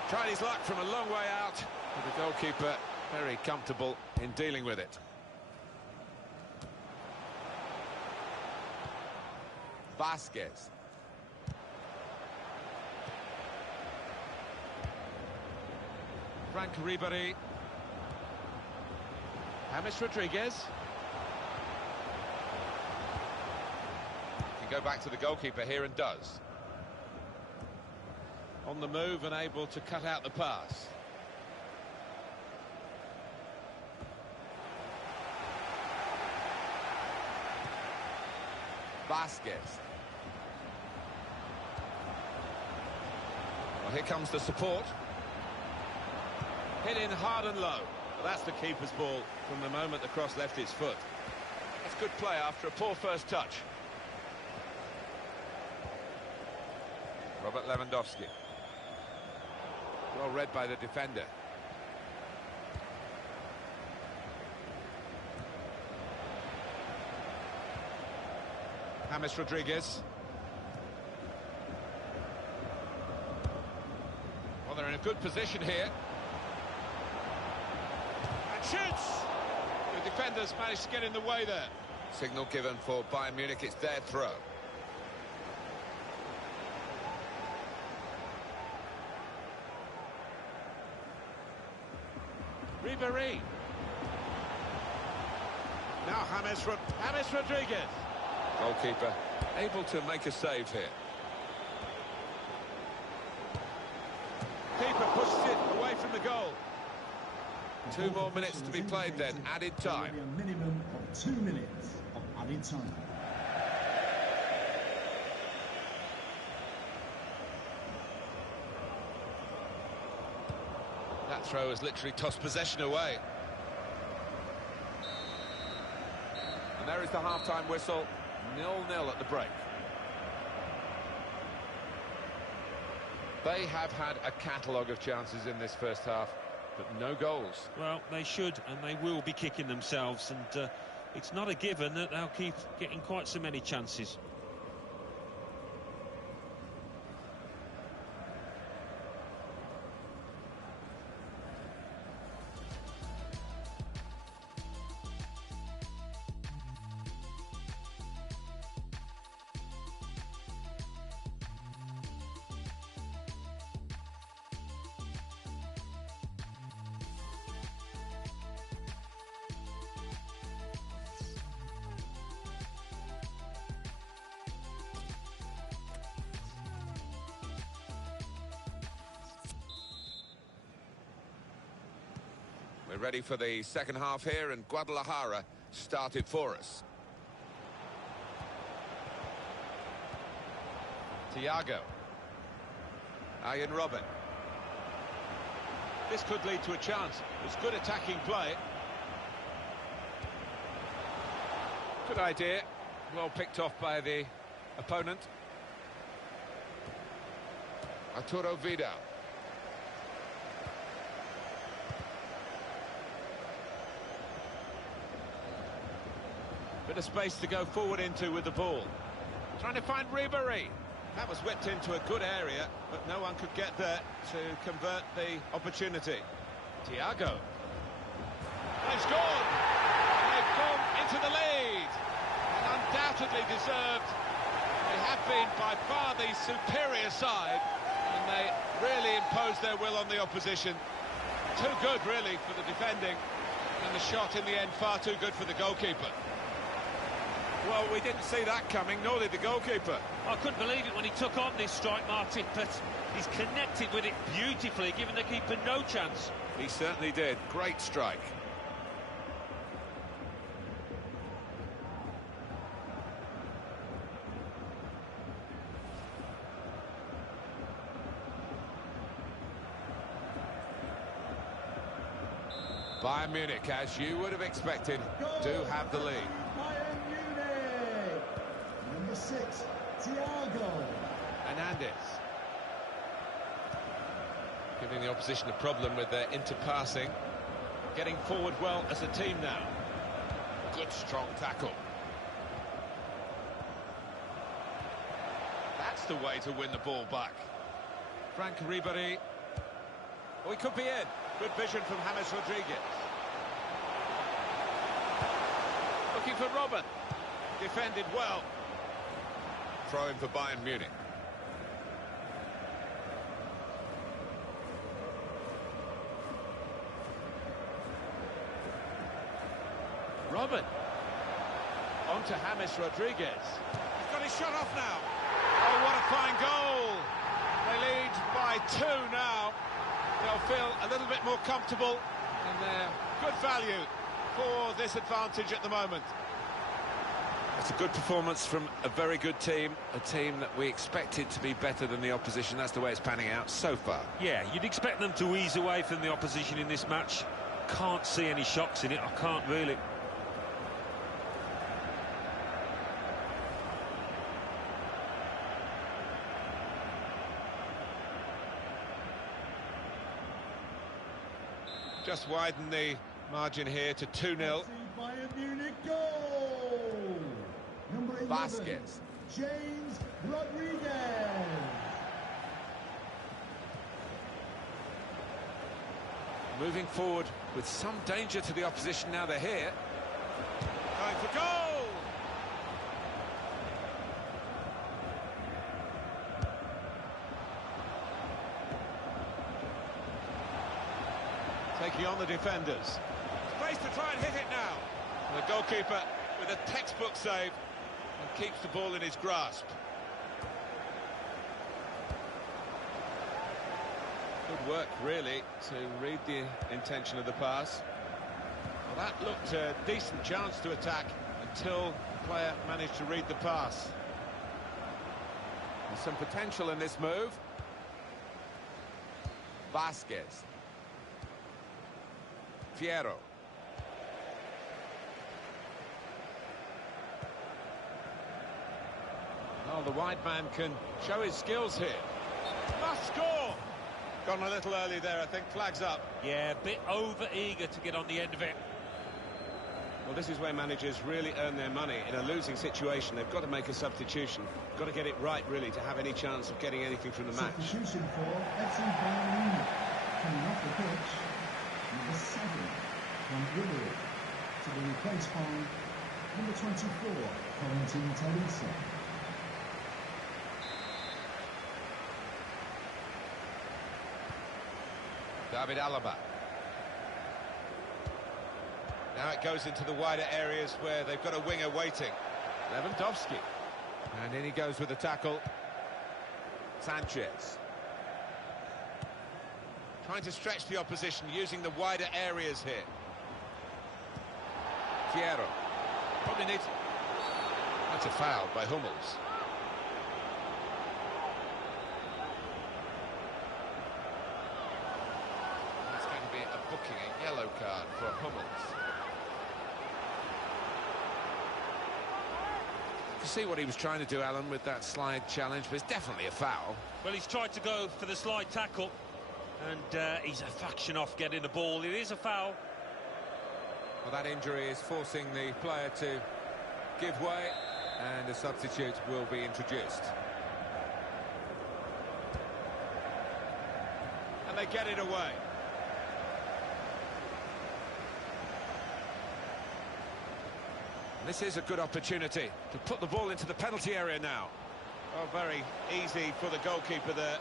Tried his luck from a long way out, but the goalkeeper Very comfortable in dealing with it. Vasquez. Frank Ribery. James Rodriguez. Can go back to the goalkeeper here and does. On the move and able to cut out the pass. Vasquez. Well, here comes the support. Hit in hard and low. Well, that's the keeper's ball from the moment the cross left his foot. That's good play after a poor first touch. Robert Lewandowski. Well read by the defender. James Rodriguez. Well, they're in a good position here. And shoots! The defenders managed to get in the way there. Signal given for Bayern Munich, it's their throw. Ribery. Now James Rodriguez. Goalkeeper able to make a save here. Keeper pushes it away from the goal. 2 more minutes to be played then, added time. A minimum of 2 minutes of added time. That throw has literally tossed possession away. And there is the half-time whistle. 0-0 at the break. They have had a catalogue of chances in this first half, but no goals. Well, they should and they will be kicking themselves, and it's not a given that they'll keep getting quite so many chances. We're ready for the second half here, and Guadalajara started for us. Thiago. Ian Robin. This could lead to a chance. It's good attacking play. Good idea. Well picked off by the opponent. Arturo Vidal. Bit of space to go forward into with the ball. Trying to find Ribery. That was whipped into a good area, but no one could get there to convert the opportunity. Thiago. They've scored! And they've gone into the lead. And undoubtedly deserved. They have been by far the superior side, and they really imposed their will on the opposition. Too good, really, for the defending. And the shot in the end far too good for the goalkeeper. Well, we didn't see that coming, nor did the goalkeeper. I couldn't believe it when he took on this strike, Martin, but he's connected with it beautifully, giving the keeper no chance. He certainly did. Great strike. Bayern Munich, as you would have expected, do have the lead. Bayern Munich. Number 6, Thiago. Hernandez. Giving the opposition a problem with their interpassing. Getting forward well as a team now. Good strong tackle. That's the way to win the ball back. Frank Ribery. Oh, he could be in. Good vision from James Rodriguez. for Robben. Defended well. Throw in for Bayern Munich. Robben. On to James Rodriguez. He's got his shot off now. Oh, what a fine goal. They lead by 2 now. They'll feel a little bit more comfortable, and they're good value for this advantage at the moment. It's a good performance from a very good team, a team that we expected to be better than the opposition. That's the way it's panning out so far. Yeah, you'd expect them to ease away from the opposition in this match. Can't see any shocks in it, I can't really. Just widen the margin here to 2-0. Bayern Munich goal! Number 11, Vasquez. James Rodriguez. Moving forward with some danger to the opposition now they're here. Going for goal! Taking on the defenders. Space to try and hit it now. And the goalkeeper with a textbook save and keeps the ball in his grasp. Good work, really, to read the intention of the pass. Well, that looked a decent chance to attack until the player managed to read the pass. There's some potential in this move. Vasquez. Fierro. Well, the wide man can show his skills here. Must score! Gone a little early there, I think. Flags up. Yeah, a bit over-eager to get on the end of it. Well, this is where managers really earn their money. In a losing situation, they've got to make a substitution. Got to get it right, really, to have any chance of getting anything from the match. Substitution for FC Bayern Munich. Coming off the pitch, number 7, from Willow, to be replaced by number 24, Corentin Tolisso. David Alaba. Now it goes into the wider areas where they've got a winger waiting. Lewandowski. And in he goes with the tackle. Sanchez. Trying to stretch the opposition, using the wider areas here. Fierro. Probably needs... That's a foul by Hummels. That's going to be a booking, a yellow card for Hummels. You see what he was trying to do, Alan, with that slide challenge, but it's definitely a foul. Well, he's tried to go for the slide tackle, and he's a fraction off getting the ball. It is a foul. Well, that injury is forcing the player to give way, and a substitute will be introduced. And they get it away. This is a good opportunity to put the ball into the penalty area now. Oh, very easy for the goalkeeper there.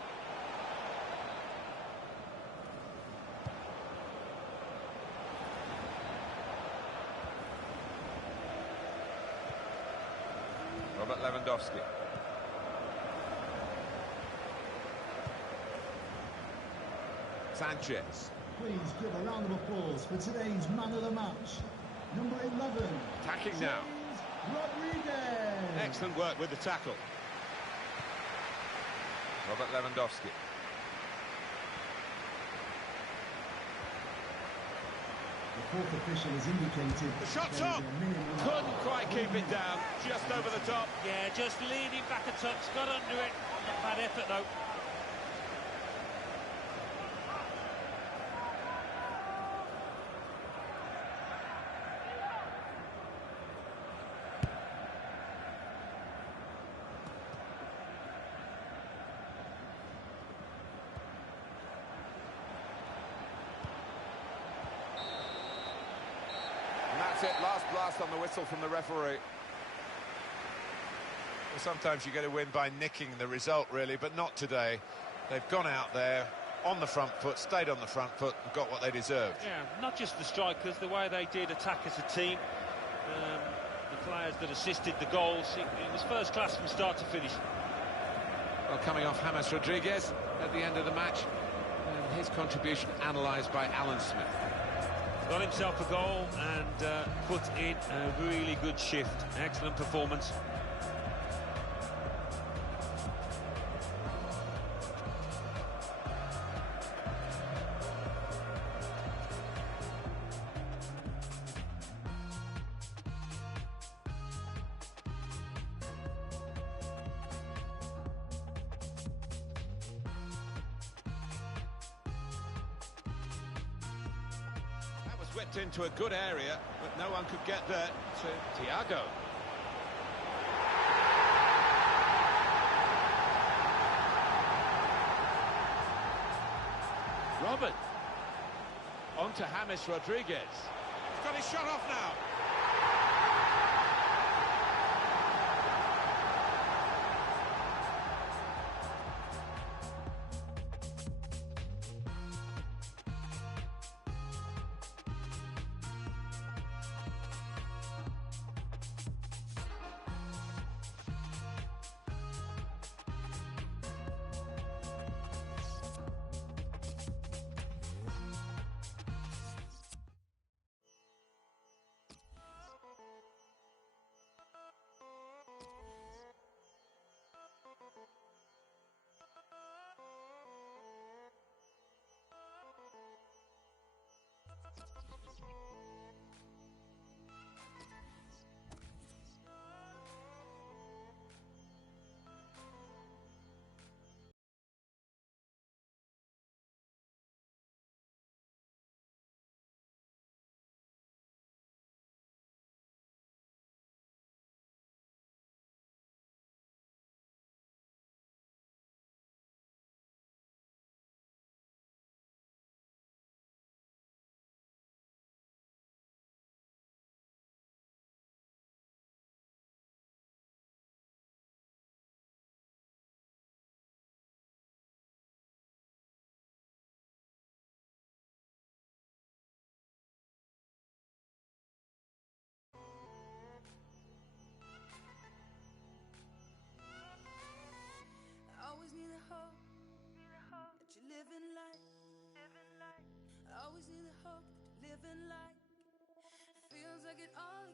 Robert Lewandowski. Sanchez. Please give a round of applause for today's man of the match, number 11. Attacking now. James Rodriguez. Excellent work with the tackle. Robert Lewandowski. The fourth official has indicated The shot's there is on. a minimum Couldn't quite keep it down. Just over the top. Yeah, just leaning back a touch, got under it. Not bad effort, though. And that's it, last blast on the whistle from the referee. Well, sometimes you get a win by nicking the result, really, but not today. They've gone out there on the front foot, stayed on the front foot, and got what they deserved. Yeah, not just the strikers, the way they did attack as a team. The players that assisted the goals, it was first class from start to finish. Well, coming off James Rodriguez at the end of the match, and his contribution analysed by Alan Smith. Got himself a goal and put in a really good shift. Excellent performance. Whipped into a good area, but no one could get there to Thiago. Robert. On to James Rodriguez. He's got his shot off now. I always need a hope that you're living life. I always need a hope that you're living life. Feels like it all